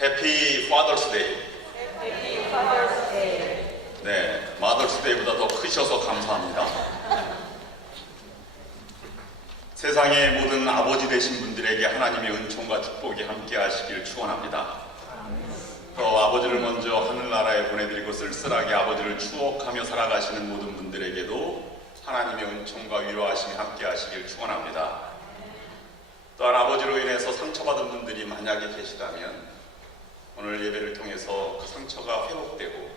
해피 파더스데이. 해피 파더스데이. 네, 마더스데이보다 더 크셔서 감사합니다. 세상의 모든 아버지 되신 분들에게 하나님의 은총과 축복이 함께 하시길 축원합니다. 또 아버지를 먼저 하늘나라에 보내드리고 쓸쓸하게 아버지를 추억하며 살아가시는 모든 분들에게도 하나님의 은총과 위로하심이 함께 하시길 축원합니다. 또한 아버지로 인해서 상처받은 분들이 만약에 계시다면 오늘 예배를 통해서 그 상처가 회복되고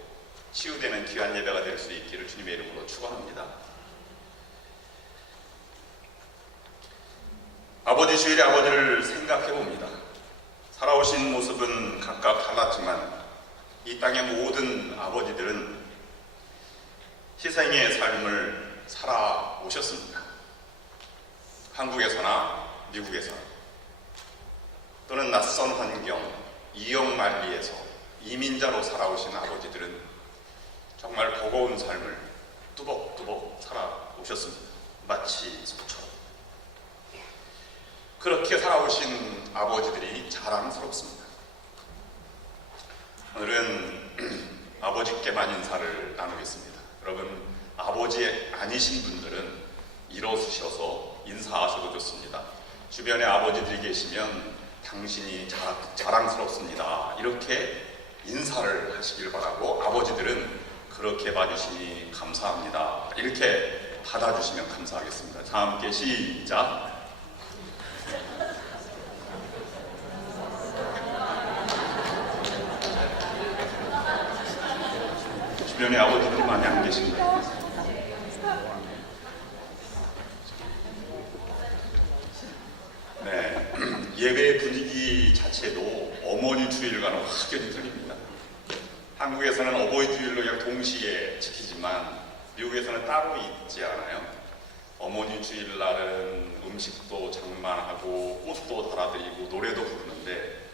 치유되는 귀한 예배가 될 수 있기를 주님의 이름으로 축원합니다. 아버지 주일에 아버지를 생각해 봅니다. 살아오신 모습은 각각 달랐지만 이 땅의 모든 아버지들은 희생의 삶을 살아오셨습니다. 한국에서나 미국에서나 또는 낯선 환경, 이역만리에서 이민자로 살아오신 아버지들은 정말 버거운 삶을 뚜벅뚜벅 살아오셨습니다. 마치 소처럼. 그렇게 살아오신 아버지들이 자랑스럽습니다. 오늘은 아버지께만 인사를 나누겠습니다. 여러분, 아버지 아니신 분들은 일어서셔서 인사하셔도 좋습니다. 주변에 아버지들이 계시면 당신이 자랑스럽습니다. 이렇게 인사를 하시길 바라고, 아버지들은 그렇게 봐주시니 감사합니다. 이렇게 받아주시면 감사하겠습니다. 다 함께 시작. 주변에 아버지들이 많이 안 계십니다. 네, 예배의 분위기 자체도 어머니 주일과는 확연히 틀립니다. 한국에서는 어버이 주일로 그냥 동시에 지키지만 미국에서는 따로 있지 않아요. 어머니 주일날은 음식도 장만하고 꽃도 달아드리고 노래도 부르는데,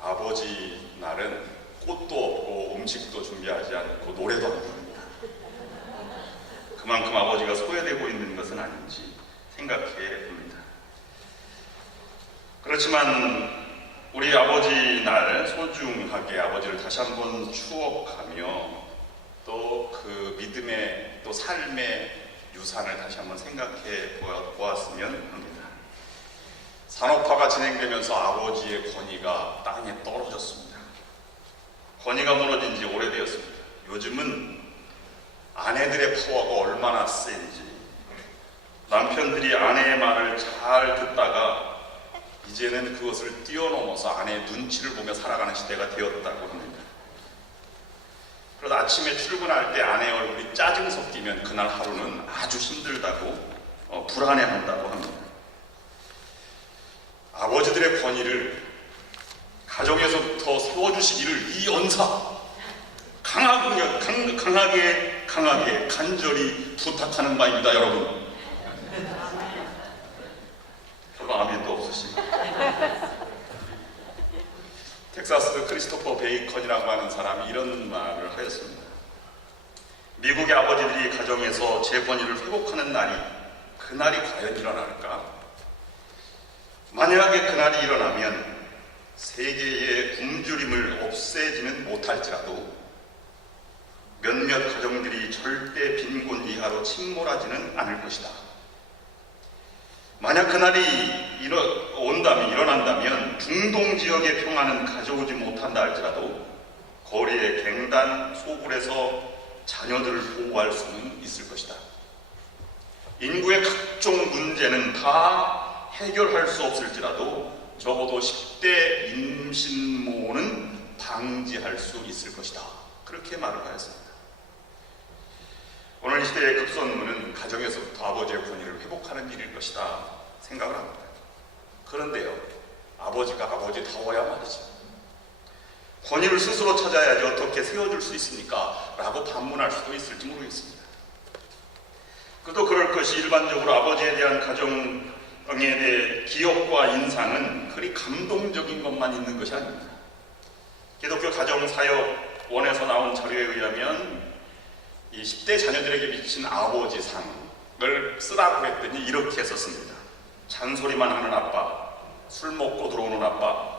아버지 날은 꽃도 없고 음식도 준비하지 않고 노래도 안 부릅니다. 그만큼 아버지가 소외되고 있는 것은 아닌지 생각해 봅니다. 그렇지만 우리 아버지 날 소중하게 아버지를 다시 한번 추억하며 또 그 믿음의 또 삶의 유산을 다시 한번 생각해 보았으면 합니다. 산업화가 진행되면서 아버지의 권위가 땅에 떨어졌습니다. 권위가 무너진 지 오래되었습니다. 요즘은 아내들의 파워가 얼마나 센지, 남편들이 아내의 말을 잘 듣다가 이제는 그것을 뛰어넘어서 아내의 눈치를 보며 살아가는 시대가 되었다고 합니다. 그러다 아침에 출근할 때 아내 얼굴이 짜증 섞이면 그날 하루는 아주 힘들다고 불안해한다고 합니다. 아버지들의 권위를 가정에서부터 세워주시기를 이 연사 강하게 간절히 부탁하는 바입니다. 여러분, 별로 아멘도 없으시고. 텍사스 크리스토퍼 베이컨이라고 하는 사람이 이런 말을 하였습니다. 미국의 아버지들이 가정에서 제 권위를 회복하는 날이, 그날이 과연 일어날까? 만약에 그날이 일어나면 세계의 굶주림을 없애지는 못할지라도 몇몇 가정들이 절대 빈곤 이하로 침몰하지는 않을 것이다. 만약 그날이 일어난다면 중동 지역의 평화는 가져오지 못한다 할지라도 거리의 갱단 소굴에서 자녀들을 보호할 수는 있을 것이다. 인구의 각종 문제는 다 해결할 수 없을지라도 적어도 10대 임신모는 방지할 수 있을 것이다. 그렇게 말을 하였습니다. 오늘 이 시대의 급선무는 가정에서부터 아버지의 권위를 회복하는 일일 것이다 생각을 합니다. 그런데요, 아버지가 아버지다워야 말이죠. 권위를 스스로 찾아야지 어떻게 세워줄 수 있습니까? 라고 반문할 수도 있을지 모르겠습니다. 그도 그럴 것이, 일반적으로 아버지에 대한 가정에 대해 기억과 인상은 그리 감동적인 것만 있는 것이 아닙니다. 기독교 가정사역원에서 나온 자료에 의하면 이 10대 자녀들에게 미친 아버지 상을 쓰라고 했더니 이렇게 썼습니다. 잔소리만 하는 아빠, 술 먹고 들어오는 아빠,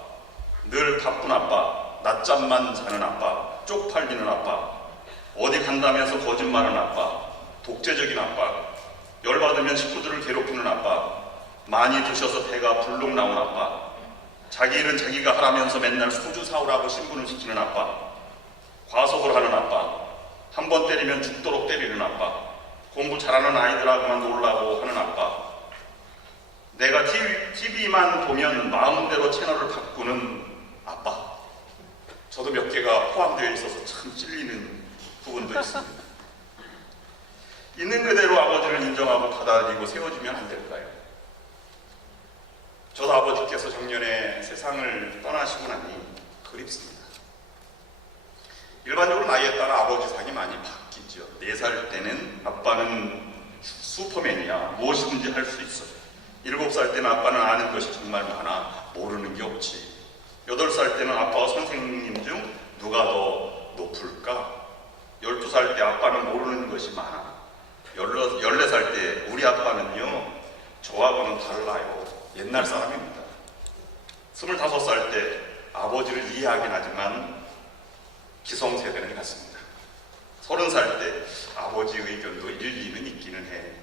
늘 바쁜 아빠, 낮잠만 자는 아빠, 쪽팔리는 아빠, 어디 간다면서 거짓말하는 아빠, 독재적인 아빠, 열받으면 식구들을 괴롭히는 아빠, 많이 드셔서 배가 불룩 나온 아빠, 자기 일은 자기가 하라면서 맨날 소주 사오라고 신분을 시키는 아빠, 과속을 하는 아빠, 한 번 때리면 죽도록 때리는 아빠, 공부 잘하는 아이들하고만 놀라고 하는 아빠, 내가 TV만 보면 마음대로 채널을 바꾸는 아빠. 저도 몇 개가 포함되어 있어서 참 찔리는 부분도 있습니다. 있는 그대로 아버지를 인정하고 받아들이고 세워주면 안 될까요? 저도 아버지께서 작년에 세상을 떠나시고 나니 그립습니다. 일반적으로 나이에 따라 아버지 상이 많이 바뀌죠. 4살 때는 아빠는 슈퍼맨이야. 무엇이든지 할 수 있어. 7살 때는 아빠는 아는 것이 정말 많아. 모르는 게 없지. 8살 때는 아빠와 선생님 중 누가 더 높을까? 12살 때 아빠는 모르는 것이 많아. 14살 때 우리 아빠는요, 저하고는 달라요. 옛날 사람입니다. 25살 때 아버지를 이해하긴 하지만 기성세대는 같습니다. 30살 때 아버지 의견도 일리는 있기는 해.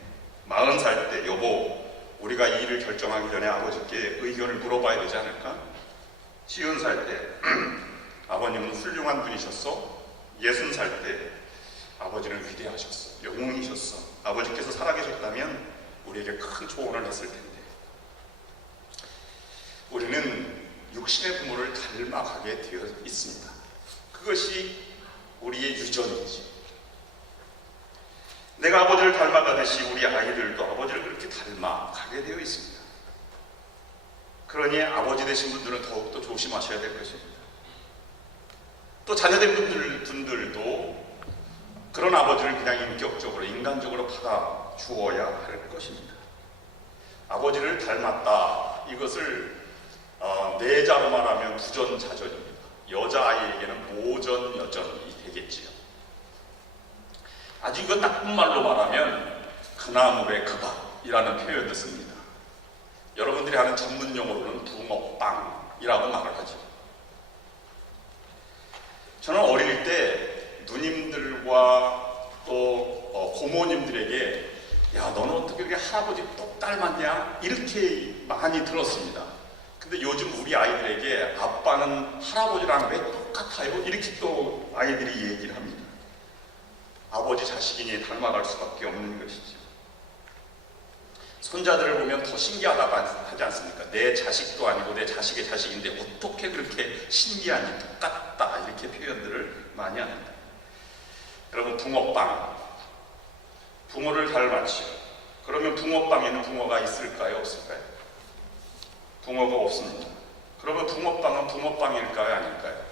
40살 때 여보, 우리가 이 일을 결정하기 전에 아버지께 의견을 물어봐야 되지 않을까? 50살 때 아버님은 훌륭한 분이셨어. 60살 때 아버지는 위대하셨어. 영웅이셨어. 아버지께서 살아계셨다면 우리에게 큰 조언을 했을 텐데. 우리는 육신의 부모를 닮아가게 되어 있습니다. 그것이 우리의 유전이지. 내가 아버지를 닮아가듯이 우리 아이들도 아버지를 그렇게 닮아가게 되어 있습니다. 그러니 아버지 되신 분들은 더욱더 조심하셔야 될 것입니다. 또 자녀된 분들도 그런 아버지를 그냥 인격적으로, 인간적으로 받아 주어야 할 것입니다. 아버지를 닮았다. 이것을 내자로 말하면 부전자전입니다. 여자아이에게는 모전여전이 되겠지요. 아주 이거 나쁜 말로 말하면 그나물의 그밥이라는 표현도 씁니다. 여러분들이 아는 전문 용어로는 붕어빵이라고 말을 하죠. 저는 어릴 때 누님들과 또 고모님들에게 야, 너는 어떻게 그렇게 할아버지 똑 닮았냐? 이렇게 많이 들었습니다. 근데 요즘 우리 아이들에게 아빠는 할아버지랑 왜 똑같아요? 이렇게 또 아이들이 얘기를 합니다. 아버지 자식이니 닮아갈 수밖에 없는 것이죠. 손자들을 보면 더 신기하다고 하지 않습니까? 내 자식도 아니고 내 자식의 자식인데 어떻게 그렇게 신기하니 똑같다 이렇게 표현들을 많이 합니다. 여러분, 붕어빵, 붕어를 닮았지요. 그러면 붕어빵에는 붕어가 있을까요? 없을까요? 붕어가 없습니다. 그러면 붕어빵은 붕어빵일까요? 아닐까요?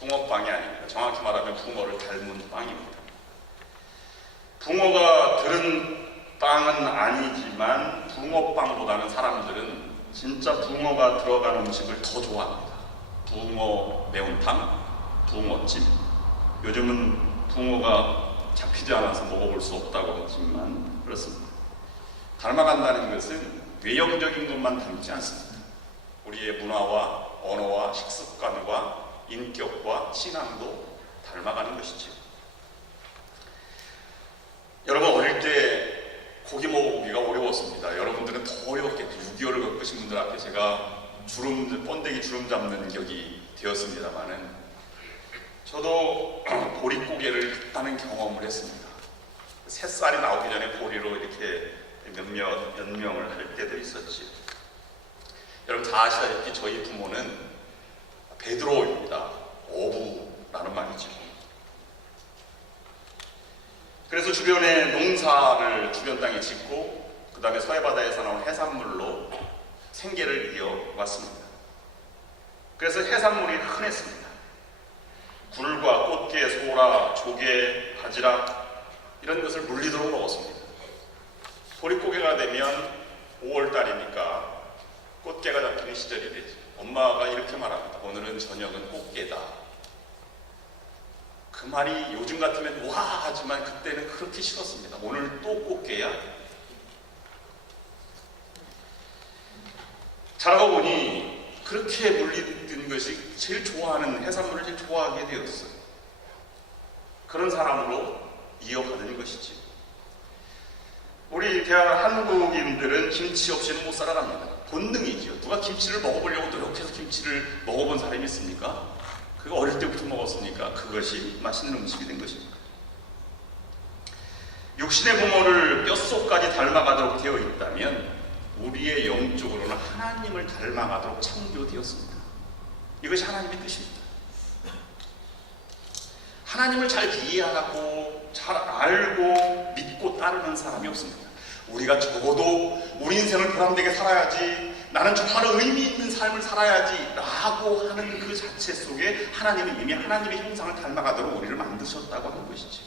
붕어빵이 아닙니다. 정확히 말하면 붕어를 닮은 빵입니다. 붕어가 들은 빵은 아니지만 붕어빵보다는 사람들은 진짜 붕어가 들어간 음식을 더 좋아합니다. 붕어 매운탕, 붕어찜. 요즘은 붕어가 잡히지 않아서 먹어볼 수 없다고 하지만 그렇습니다. 닮아간다는 것은 외형적인 것만 닮지 않습니다. 우리의 문화와 언어와 식습관과 인격과 신앙도 닮아가는 것이죠. 여러분, 어릴 때 고기 먹기가 어려웠습니다. 여러분들은 더 어려웠겠죠. 6.25를 겪으신 분들 앞에 제가 번데기 주름 잡는 격이 되었습니다만은 저도 보릿고개를 긋다는 경험을 했습니다. 새쌀이 나오기 전에 보리로 이렇게 연명을 할 때도 있었지. 여러분 다 아시다시피 저희 부모는 베드로입니다. 어부라는 말이죠. 그래서 주변에 농사를 주변 땅에 짓고 그 다음에 서해바다에서 나온 해산물로 생계를 이어왔습니다. 그래서 해산물이 흔했습니다. 굴과 꽃게, 소라, 조개, 바지락 이런 것을 물리도록 먹었습니다. 보릿고개가 되면 5월달이니까 꽃게가 잡히는 시절이 되죠. 엄마가 이렇게 말합니다. 오늘은 저녁은 꽃게다. 그 말이 요즘 같으면 와 하지만 그때는 그렇게 싫었습니다. 오늘 또 꽃게야? 자라고 보니 그 그렇게 물리는 것이 제일 좋아하는 해산물을 제일 좋아하게 되었어요. 그런 사람으로 이어가는 것이지. 우리 대한 한국인들은 김치 없이는 못 살아갑니다. 본능이죠. 누가 김치를 먹어보려고 노력해서 김치를 먹어본 사람이 있습니까? 그거 어릴 때부터 먹었으니까 그것이 맛있는 음식이 된 것입니다. 육신의 부모를 뼛속까지 닮아가도록 되어 있다면 우리의 영적으로는 하나님을 닮아가도록 창조되었습니다. 이것이 하나님의 뜻입니다. 하나님을 잘 이해하고 잘 알고 믿고 따르는 사람이 없습니다. 우리가 적어도 우리 인생을 보람되게 살아야지, 나는 정말 의미 있는 삶을 살아야지 라고 하는 그 자체 속에 하나님은 이미 하나님의 형상을 닮아가도록 우리를 만드셨다고 하는 것이지.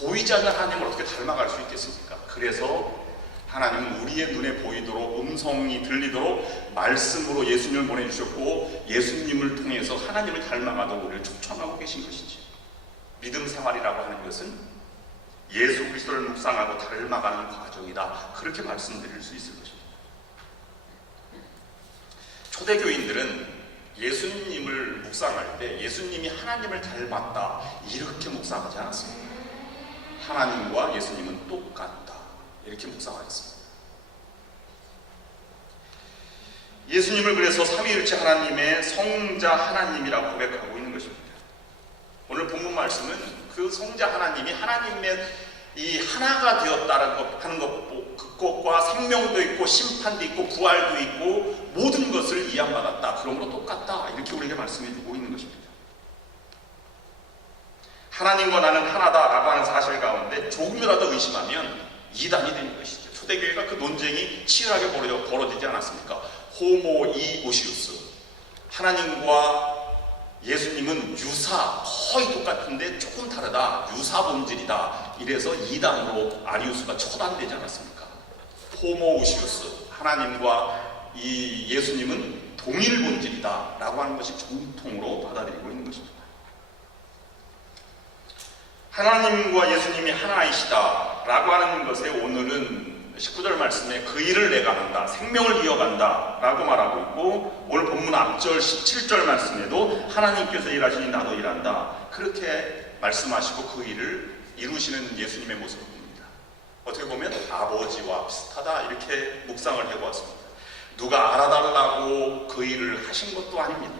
보이지 않는 하나님을 어떻게 닮아갈 수 있겠습니까? 그래서 하나님은 우리의 눈에 보이도록, 음성이 들리도록 말씀으로 예수님을 보내주셨고, 예수님을 통해서 하나님을 닮아가도록 우리를 초청하고 계신 것이지. 믿음 생활이라고 하는 것은 예수 그리스도를 묵상하고 닮아가는 과정이다, 그렇게 말씀드릴 수 있을 것입니다. 초대교인들은 예수님을 묵상할 때 예수님이 하나님을 닮았다 이렇게 묵상하지 않았습니다. 하나님과 예수님은 똑같다 이렇게 묵상하였습니다. 예수님을 그래서 삼위일체 하나님의 성자 하나님이라고 고백하고 있는 것입니다. 오늘 본문 말씀은 그 성자 하나님이 하나님의 이 하나가 되었다는 하는 것과 생명도 있고 심판도 있고 부활도 있고 모든 것을 이해받았다, 그러므로 똑같다, 이렇게 우리에게 말씀해 주고 있는 것입니다. 하나님과 나는 하나다라고 하는 사실 가운데 조금이라도 의심하면 이단이 되는 것이죠. 초대교회가 그 논쟁이 치열하게 벌어지지 않았습니까? 호모이오시우스, 하나님과 예수님은 유사, 거의 똑같은데 조금 다르다, 유사 본질이다, 이래서 이단으로 아리우스가 처단되지 않았습니까? 호모우시우스, 하나님과 이 예수님은 동일 본질이다 라고 하는 것이 정통으로 받아들이고 있는 것입니다. 하나님과 예수님이 하나이시다 라고 하는 것에 오늘은 19절 말씀에 그 일을 내가 한다, 생명을 이어간다 라고 말하고 있고, 오늘 본문 앞절 17절 말씀에도 하나님께서 일하시니 나도 일한다, 그렇게 말씀하시고 그 일을 이루시는 예수님의 모습을 봅니다. 어떻게 보면 아버지와 비슷하다 이렇게 묵상을 해보았습니다. 누가 알아달라고 그 일을 하신 것도 아닙니다.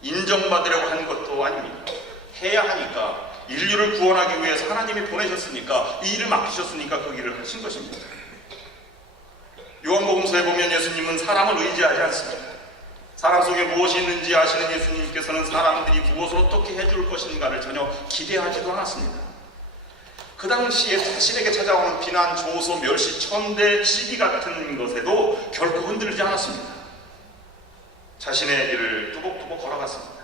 인정받으려고 한 것도 아닙니다. 해야 하니까, 인류를 구원하기 위해서 하나님이 보내셨으니까, 이 일을 맡기셨으니까 그 일을 하신 것입니다. 요한복음서에 보면 예수님은 사람을 의지하지 않습니다. 사람 속에 무엇이 있는지 아시는 예수님께서는 사람들이 무엇을 어떻게 해줄 것인가를 전혀 기대하지도 않았습니다. 그 당시에 자신에게 찾아오는 비난, 조소, 멸시, 천대, 시기 같은 것에도 결코 흔들리지 않았습니다. 자신의 길을 뚜벅뚜벅 걸어갔습니다.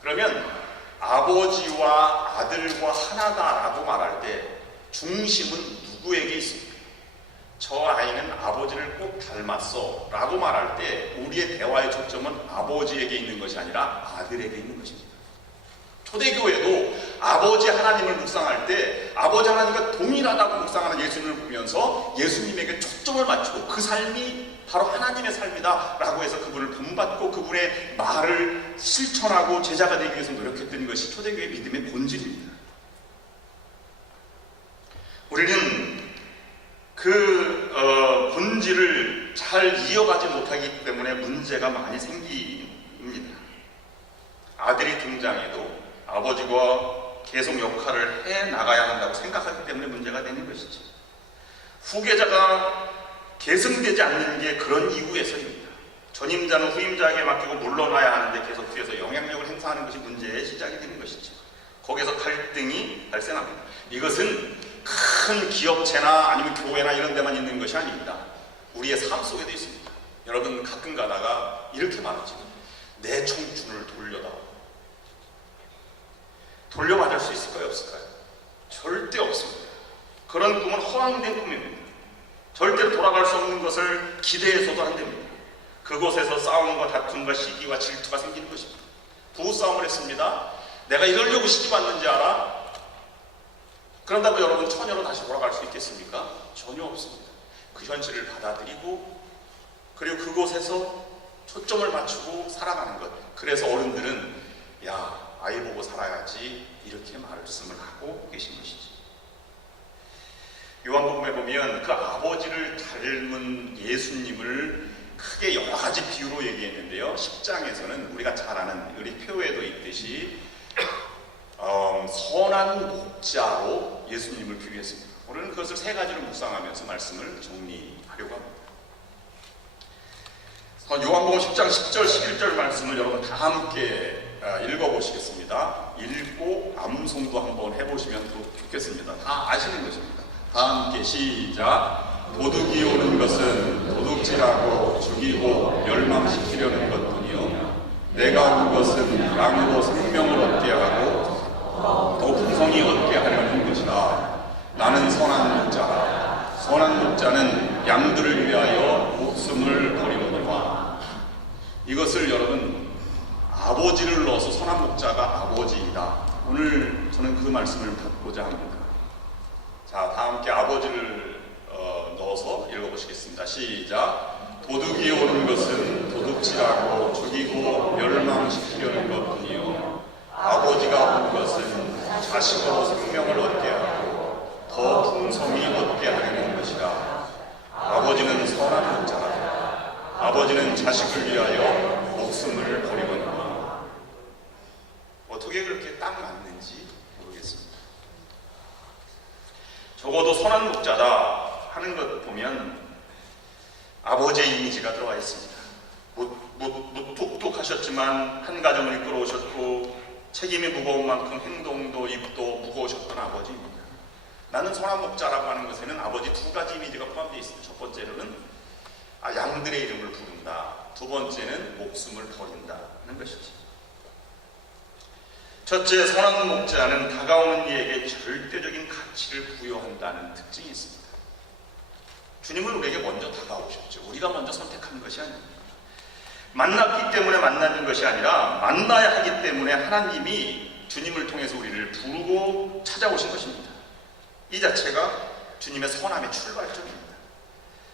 그러면 아버지와 아들과 하나다라고 말할 때 중심은 누구에게 있습니까? 저 아이는 아버지를 꼭 닮았어 라고 말할 때 우리의 대화의 초점은 아버지에게 있는 것이 아니라 아들에게 있는 것입니다. 초대교회도 아버지 하나님을 묵상할 때 아버지 하나님과 동일하다고 묵상하는 예수님을 보면서 예수님에게 초점을 맞추고 그 삶이 바로 하나님의 삶이다 라고 해서 그분을 본받고 그분의 말을 실천하고 제자가 되기 위해서 노력했던 것이 초대교회의 믿음의 본질입니다. 우리는 그 본질을 잘 이어가지 못하기 때문에 문제가 많이 생깁니다. 아들이 등장해도 아버지가 계속 역할을 해 나가야 한다고 생각하기 때문에 문제가 되는 것이죠. 후계자가 계승되지 않는 게 그런 이유에서입니다. 전임자는 후임자에게 맡기고 물러나야 하는데 계속 뒤에서 영향력을 행사하는 것이 문제의 시작이 되는 것이죠. 거기서 갈등이 발생합니다. 이것은 큰 기업체나 아니면 교회나 이런 데만 있는 것이 아닙니다. 우리의 삶 속에도 있습니다. 여러분 가끔 가다가 이렇게 말하죠. 내 청춘을 돌려다오. 돌려받을 수 있을까요? 없을까요? 절대 없습니다. 그런 꿈은 허황된 꿈입니다. 절대로 돌아갈 수 없는 것을 기대해서도 안 됩니다. 그곳에서 싸움과 다툼과 시기와 질투가 생기는 것입니다. 부부싸움을 했습니다. 내가 이러려고 시집왔는지 알아? 그런다고 여러분 처녀로 다시 돌아갈 수 있겠습니까? 전혀 없습니다. 그 현실을 받아들이고 그 그리고 그곳에서 초점을 맞추고 살아가는 것. 그래서 어른들은 야, 아이 보고 살아야지 이렇게 말씀을 하고 계신 것이지. 요한복음에 보면 그 아버지를 닮은 예수님을 크게 여러 가지 비유로 얘기했는데요. 10장에서는 우리가 잘 아는 우리 표에도 있듯이 선한 목자로 예수님을 비유했습니다. 우리는 그것을 세 가지로 묵상하면서 말씀을 정리하려고 합니다. 요한복음 10장 10절 11절 말씀을 여러분 다 함께 읽어보시겠습니다. 읽고 암송도 한번 해보시면 좋겠습니다. 다 아시는 것입니다. 다 함께 시작. 도둑이 오는 것은 도둑질하고 죽이고 멸망시키려는 것뿐이요 내가 온 것은 양으로 생명을 얻게 하고 더 풍성히 얻게 하려는 것이다. 나는 선한 목자라. 선한 목자는 양들을 위하여 목숨을 버리거니와. 이것을 여러분 아버지를 넣어서 선한 목자가 아버지이다. 오늘 저는 그 말씀을 받고자 합니다. 자, 다 함께 아버지를 넣어서 읽어보시겠습니다. 시작. 도둑이 오는 것은 도둑질하고 죽이고 멸망시키려는 것뿐이요 아버지가 온 것은 자식으로 생명을 얻게 하고 더 풍성히 얻게 하려는 것이라. 아버지는 선한 목자라. 아버지는 자식을 위하여 목숨을 버리거니와. 어떻게 그렇게 딱 맞는지 모르겠습니다. 적어도 선한 목자다 하는 것 보면 아버지의 이미지가 들어와 있습니다. 무뚝뚝하셨지만 한 가정을 이끌어오셨고 책임이 무거운 만큼 행동도 입도 무거우셨던 아버지입니다. 나는 선한 목자라고 하는 것에는 아버지 두 가지 이미지가 포함되어 있습니다. 첫 번째로는 양들의 이름을 부른다. 두 번째는 목숨을 버린다 하는 것이지. 첫째, 선한 목자는 다가오는 이에게 절대적인 가치를 부여한다는 특징이 있습니다. 주님은 우리에게 먼저 다가오셨죠. 우리가 먼저 선택하는 것이 아닙니다. 만났기 때문에 만나는 것이 아니라 만나야 하기 때문에 하나님이 주님을 통해서 우리를 부르고 찾아오신 것입니다. 이 자체가 주님의 선함의 출발점입니다.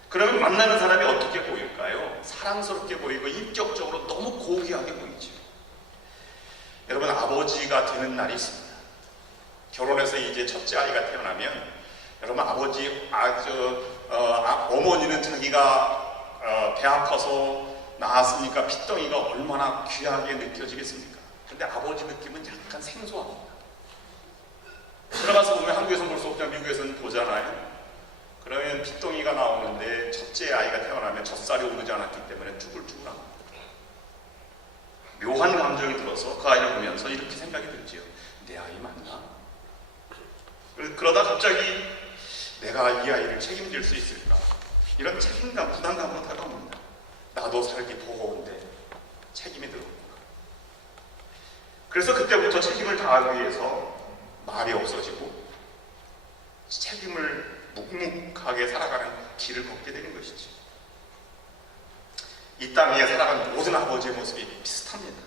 그러면 만나는 사람이 어떻게 보일까요? 사랑스럽게 보이고 인격적으로 너무 고귀하게 보이죠. 여러분, 아버지가 되는 날이 있습니다. 결혼해서 이제 첫째 아이가 태어나면 여러분 어머니는 자기가 배 아파서 낳았으니까 핏덩이가 얼마나 귀하게 느껴지겠습니까? 근데 아버지 느낌은 약간 생소합니다. 들어가서 보면 한국에서는 볼 수 없지만 미국에서는 보잖아요. 그러면 핏덩이가 나오는데 첫째 아이가 태어나면 젖살이 오르지 않았기 때문에 쭈글쭈글합니다. 묘한 감정이 들어서 그 아이를 보면서 이렇게 생각이 들지요. 내 아이 맞나? 그러다 갑자기 내가 이 아이를 책임질 수 있을까? 이런 책임감, 부담감으로 다가옵니다. 나도 살기 버거운데 책임이 들어옵니다. 그래서 그때부터 책임을 다하기 위해서 말이 없어지고 책임을 묵묵하게 살아가는 길을 걷게 되는 것이죠. 이 땅 위에 살아가는 모든 아버지의 모습이 비슷합니다.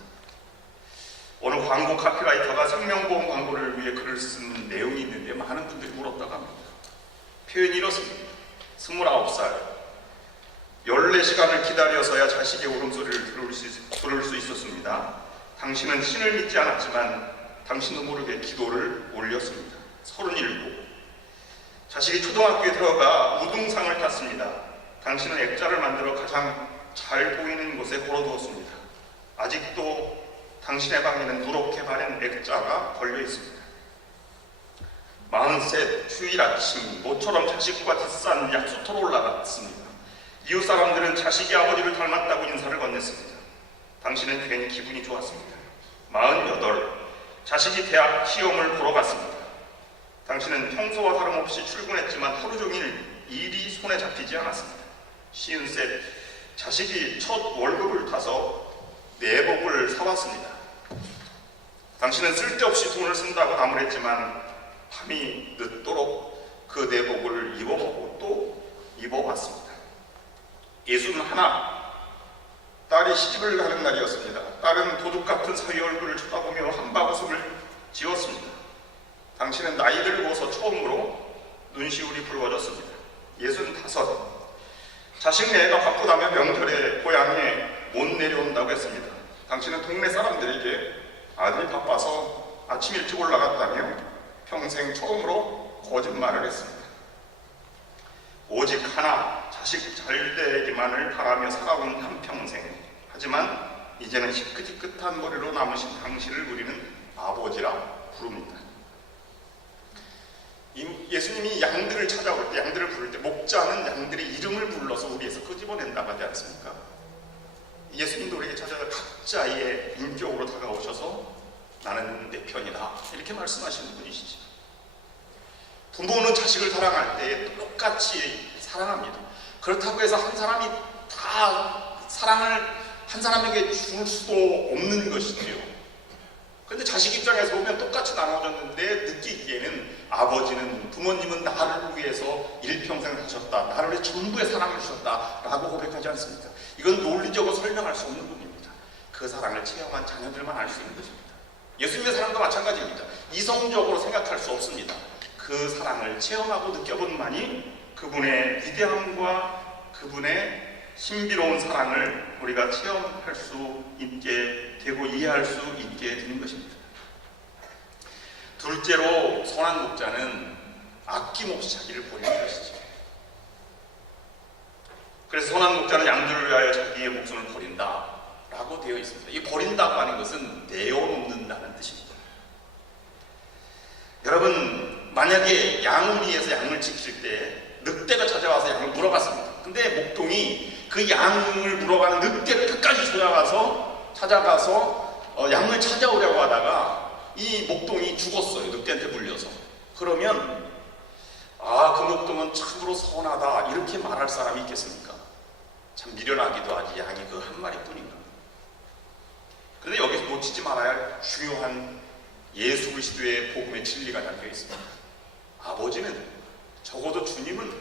오늘 광고 카피라이터가 생명보험 광고를 위해 글을 쓴 내용이 있는데 많은 분들이 물었다고 합니다. 표현이 이렇습니다. 29살 14시간을 기다려서야 자식의 울음소리를 들을 수 있었습니다. 당신은 신을 믿지 않았지만 당신도 모르게 기도를 올렸습니다. 37 자식이 초등학교에 들어가 우등상을 탔습니다. 당신은 액자를 만들어 가장 잘 보이는 곳에 걸어두었습니다. 아직도 당신의 방에는 누렇게 바른 액자가 걸려 있습니다. 43 휴일 아침 모처럼 자식과 뒷산 약수터로 올라갔습니다. 이웃 사람들은 자식이 아버지를 닮았다고 인사를 건넸습니다. 당신은 괜히 기분이 좋았습니다. 48 자식이 대학 시험을 보러 갔습니다. 당신은 평소와 다름없이 출근했지만 하루 종일 일이 손에 잡히지 않았습니다. 53 자식이 첫 월급을 타서 내복을 사왔습니다. 당신은 쓸데없이 돈을 쓴다고 나무랬지만 밤이 늦도록 그 내복을 입어보고 또 입어봤습니다. 61 딸이 시집을 가는 날이었습니다. 딸은 도둑 같은 사위 얼굴을 쳐다보며 한바구음을 지었습니다. 당신은 나이 들고서 처음으로 눈시울이 붉어졌습니다. 65 자식 애가 바쁘다며 명절에 고향에 못 내려온다고 했습니다. 당신은 동네 사람들에게 아들이 바빠서 아침 일찍 올라갔다며 평생 처음으로 거짓말을 했습니다. 오직 하나 자식 잘 되기만을 바라며 살아온 한평생. 하지만 이제는 희끗희끗한 머리로 남으신 당신을 우리는 아버지라 부릅니다. 예수님이 양들을 찾아올 때, 양들을 부를 때 목자는 양들의 이름을 불러서 우리에서 끄집어낸다고 하지 않습니까? 예수님도 우리에게 찾아가 각자의 인격으로 다가오셔서 나는 내 편이다 이렇게 말씀하시는 분이시죠. 부모는 자식을 사랑할 때 똑같이 사랑합니다. 그렇다고 해서 한 사람이 다 사랑을 한 사람에게 줄 수도 없는 것이지요. 근데 자식 입장에서 보면 똑같이 나눠졌는데 느끼기에는 아버지는, 부모님은 나를 위해서 일평생 사셨다, 나를 위해 전부의 사랑을 주셨다 라고 고백하지 않습니까? 이건 논리적으로 설명할 수 없는 부분입니다. 그 사랑을 체험한 자녀들만 알 수 있는 것입니다. 예수님의 사랑도 마찬가지입니다. 이성적으로 생각할 수 없습니다. 그 사랑을 체험하고 느껴본만이 그분의 위대함과 그분의 신비로운 사랑을 우리가 체험할 수 있게 되고 이해할 수 있게 되는 것입니다. 둘째로 선한 목자는 아낌없이 자기를 버리는 것이죠. 그래서 선한 목자는 양들을 위하여 자기의 목숨을 버린다 라고 되어 있습니다. 이 버린다고 하는 것은 내어놓는다는 뜻입니다. 여러분, 만약에 양을 위해서 양을 지킬 때 늑대가 찾아와서 양을 물어갔습니다. 근데 목동이 그 양을 물어가는 늑대를 끝까지 찾아가서 양을 찾아오려고 하다가 이 목동이 죽었어요. 늑대한테 물려서. 그러면 그 목동은 참으로 선하다 이렇게 말할 사람이 있겠습니까? 참 미련하기도 하지, 양이 그 한 마리뿐인가. 그런데 여기서 놓치지 말아야 할 중요한 예수 그리스도의 복음의 진리가 담겨 있습니다. 아버지는, 적어도 주님은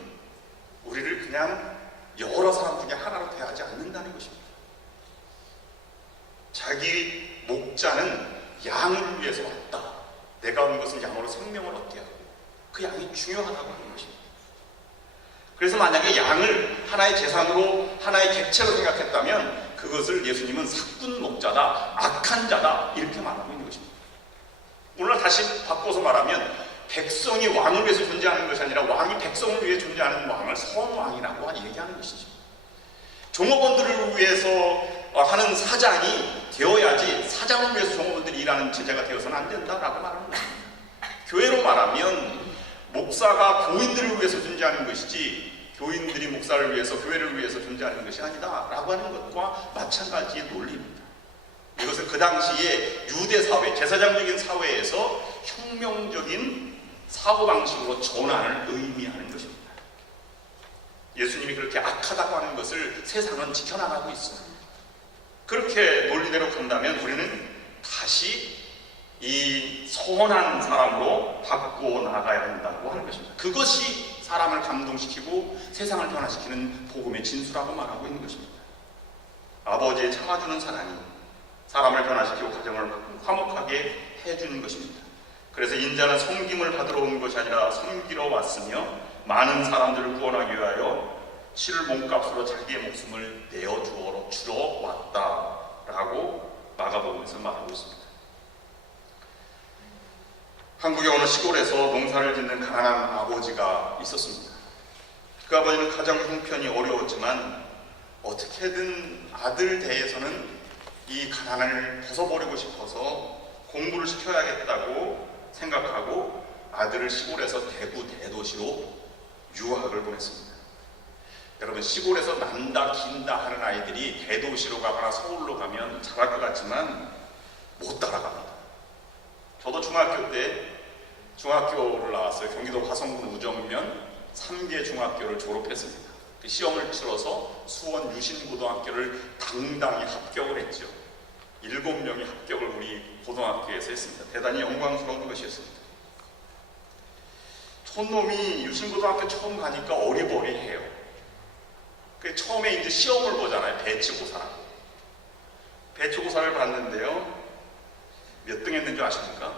우리를 그냥 여러 사람 중에 하나로 대하지 않는다는 것입니다. 자기 목자는 양을 위해서 왔다. 내가 온 것은 양으로 생명을 얻게 하고 그 양이 중요하다고 하는 것입니다. 그래서 만약에 양을 하나의 재산으로, 하나의 객체로 생각했다면 그것을 예수님은 사꾼 목자다, 악한 자다 이렇게 말하고 있는 것입니다. 오늘 다시 바꿔서 말하면 백성이 왕을 위해서 존재하는 것이 아니라 왕이 백성을 위해 존재하는 왕을 선왕이라고 얘기하는 것이죠. 종업원들을 위해서 하는 사장이 되어야지 사장을 위해서 종업원들이 일하는 제자가 되어서는 안 된다라고 말하는 것입니다. 교회로 말하면 목사가 교인들을 위해서 존재하는 것이지 교인들이 목사를 위해서, 교회를 위해서 존재하는 것이 아니다 라고 하는 것과 마찬가지의 논리입니다. 이것은 그 당시에 유대 사회, 제사장적인 사회에서 혁명적인 사고방식으로 전환을 의미하는 것입니다. 예수님이 그렇게 악하다고 하는 것을 세상은 지켜나가고 있습니다. 그렇게 논리대로 간다면 우리는 다시 이 선한 사람으로 바꿔 나가야 한다고 하는 것입니다. 그것이 사람을 감동시키고 세상을 변화시키는 복음의 진수라고 말하고 있는 것입니다. 아버지의 참아주는 사랑이 사람을 변화시키고 가정을 화목하게 해주는 것입니다. 그래서 인자는 섬김을 받으러 온 것이 아니라 섬기러 왔으며 많은 사람들을 구원하기 위하여 치를 몸값으로 자기의 목숨을 주러 왔다라고 마가복음에서 말하고 있습니다. 한국의 어느 시골에서 농사를 짓는 가난한 아버지가 있었습니다. 그 아버지는 가정 형편이 어려웠지만 어떻게든 아들 대에서는 이 가난을 벗어버리고 싶어서 공부를 시켜야겠다고 생각하고 아들을 시골에서 대구 대도시로 유학을 보냈습니다. 여러분, 시골에서 난다 긴다 하는 아이들이 대도시로 가거나 서울로 가면 잘할 것 같지만 못 따라갑니다. 저도 중학교 때 중학교를 나왔어요. 경기도 화성군 우정면 3개 중학교를 졸업했습니다. 그 시험을 치러서 수원 유신고등학교를 당당히 합격을 했죠. 7명이 합격을 우리 고등학교에서 했습니다. 대단히 영광스러운 것이었습니다. 촌놈이 유신고등학교 처음 가니까 어리버리해요. 처음에 이제 시험을 보잖아요. 배치고사라고. 배치고사를 봤는데요. 몇 등 했는지 아십니까?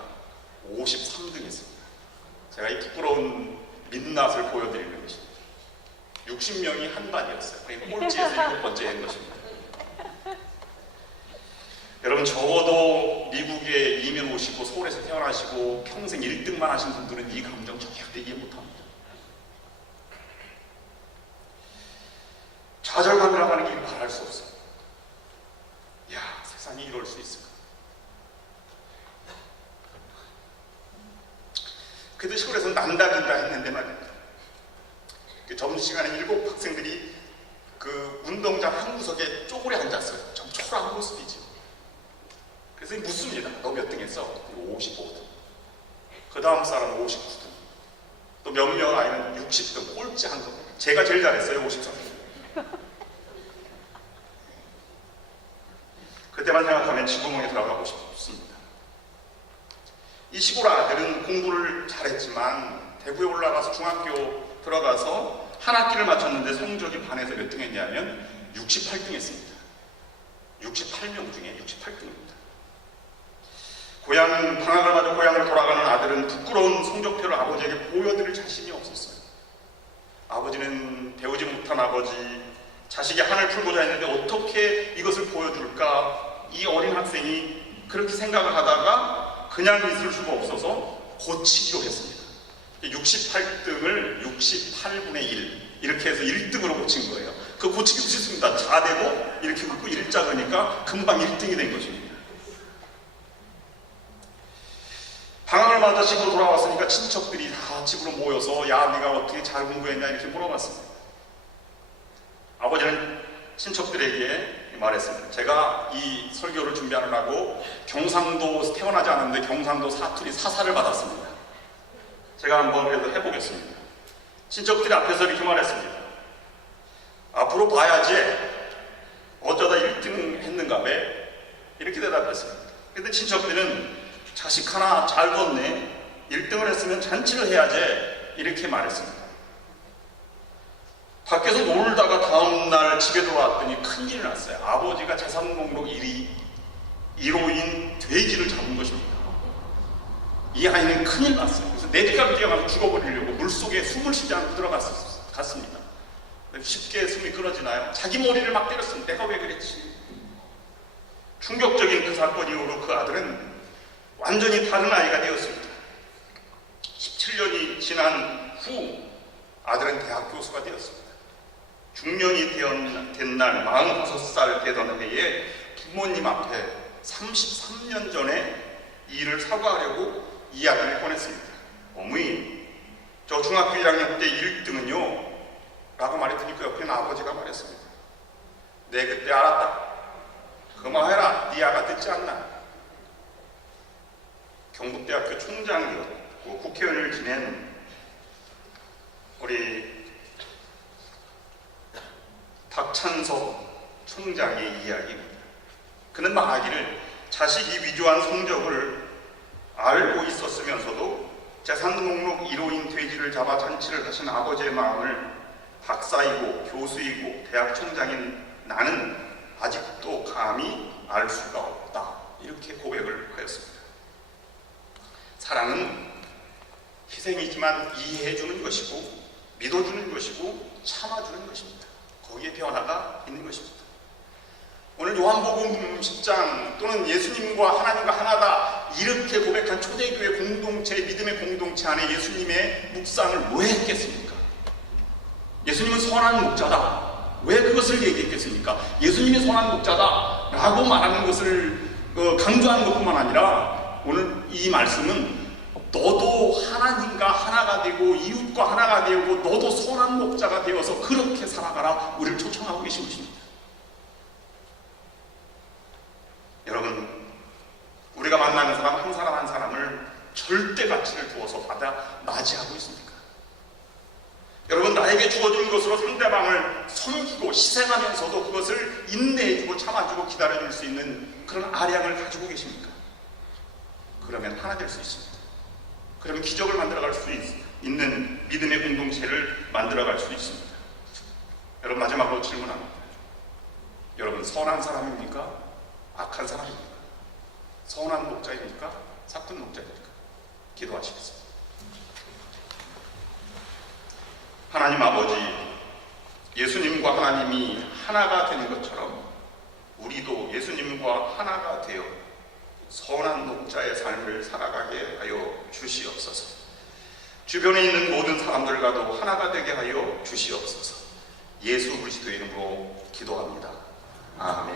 53등 했습니다. 제가 이 부끄러운 민낯을 보여드리는 것입니다. 60명이 한 반이었어요. 그러니까 꼴찌에서 7번째 한 것입니다. 여러분, 적어도 미국에 이민 오시고 서울에서 태어나시고 평생 1등만 하신 분들은 이 감정 절대 이해 못합니다. 좌절감이라고 하는 게 말할 수 없어요. 야, 세상이 이럴 수 있을까? 그래도 시골에서 난다긴다 했는데 말입니다. 그 점심시간에 7 학생들이 그 운동장 한 구석에 쪼그려 앉았어요. 좀 초라한 모습이죠. 그래서 묻습니다. 너 몇 등 했어? 55등. 그 다음 사람은 59등. 또 몇 명 아이는 60등. 꼴찌 한 거. 제가 제일 잘했어요. 53등. 그때만 생각하면 지구멍에 들어가고 싶습니다. 이 시골 아들은 공부를 잘했지만 대구에 올라가서 중학교 들어가서 한 학기를 마쳤는데 성적이 반에서 몇 등 했냐면 68등 했습니다. 68명 중에 68등입니다. 방학을 맞아 고향으로 돌아가는 아들은 부끄러운 성적표를 아버지에게 보여드릴 자신이 없었어요. 아버지는 배우지 못한 아버지, 자식이 한을 풀고자 했는데 어떻게 이것을 보여줄까? 이 어린 학생이 그렇게 생각을 하다가 그냥 있을 수가 없어서 고치기로 했습니다. 68등을 68분의 1 이렇게 해서 1등으로 고친 거예요. 그 고치기 쉽습니다. 자대고 이렇게 긋고 1자 그러니까 금방 1등이 된 것입니다. 방학을 맞아 집으로 돌아왔으니까 친척들이 다 집으로 모여서 야, 네가 어떻게 잘 공부했냐 이렇게 물어봤습니다. 아버지는 친척들에게 말했습니다. 제가 이 설교를 준비하느라고 경상도 태어나지 않았는데 경상도 사투리 사사를 받았습니다. 제가 한번 그래도 해보겠습니다. 친척들이 앞에서 이렇게 말했습니다. 앞으로 봐야지 어쩌다 1등 했는가 왜? 이렇게 대답했습니다. 근데 친척들은 자식 하나 잘 뒀네. 1등을 했으면 잔치를 해야지. 이렇게 말했습니다. 밖에서 놀다가 다음날 집에 돌아왔더니 큰일이 났어요. 아버지가 재산 목록 1호인 돼지를 잡은 것입니다. 이 아이는 큰일 났어요. 그래서 내띠가 뛰어가서 죽어버리려고 물속에 숨을 쉬지 않고 들어갔습니다. 쉽게 숨이 끊어지나요? 자기 머리를 막 때렸습니다. 내가 왜 그랬지? 충격적인 그 사건 이후로 그 아들은 완전히 다른 아이가 되었습니다. 17년이 지난 후 아들은 대학 교수가 되었습니다. 중년이 된 날 45살 되던 해에 부모님 앞에 33년 전에 이 일을 사과하려고 이야기를 꺼냈습니다. 어머니, 저 중학교 1학년 때 1등은요 라고 말했더니 그 옆에 있는 아버지가 말했습니다. 네, 그때 알았다. 그만해라. 네 아가 듣지 않나. 경북대학교 총장이었고 국회의원을 지낸 우리 박찬석 총장의 이야기입니다. 그는 말하기를 자식이 위조한 성적을 알고 있었으면서도 재산 목록 1호인 돼지를 잡아 잔치를 하신 아버지의 마음을 박사이고 교수이고 대학 총장인 나는 아직도 감히 알 수가 없다. 이렇게 고백을 하였습니다. 사랑은 희생이지만 이해해주는 것이고 믿어주는 것이고 참아주는 것입니다. 거기에 변화가 있는 것입니다. 오늘 요한복음 10장 또는 예수님과 하나님과 하나다 이렇게 고백한 초대교회 공동체, 믿음의 공동체 안에 예수님의 묵상을 왜 했겠습니까? 예수님은 선한 목자다. 왜 그것을 얘기했겠습니까? 예수님이 선한 목자다 라고 말하는 것을 강조하는 것뿐만 아니라 오늘 이 말씀은 너도 하나님과 하나가 되고 이웃과 하나가 되고 너도 선한 목자가 되어서 그렇게 살아가라 우리를 초청하고 계신 것입니다. 여러분, 우리가 만나는 사람 한 사람 한 사람을 절대 가치를 두어서 받아 맞이하고 있습니까? 여러분, 나에게 주어진 것으로 상대방을 섬기고 희생하면서도 그것을 인내해주고 참아주고 기다려줄 수 있는 그런 아량을 가지고 계십니까? 그러면 하나 될 수 있습니다. 그러면 기적을 만들어갈 수 있는 믿음의 공동체를 만들어갈 수 있습니다. 여러분, 마지막으로 질문합니다. 여러분, 선한 사람입니까? 악한 사람입니까? 선한 목자입니까? 사꾼 목자입니까? 기도하시겠습니다. 하나님 아버지, 예수님과 하나님이 하나가 되는 것처럼 우리도 예수님과 하나가 되어 선한 독자의 삶을 살아가게 하여 주시옵소서. 주변에 있는 모든 사람들과도 하나가 되게 하여 주시옵소서. 예수 그리스도의 이름으로 기도합니다. 아멘.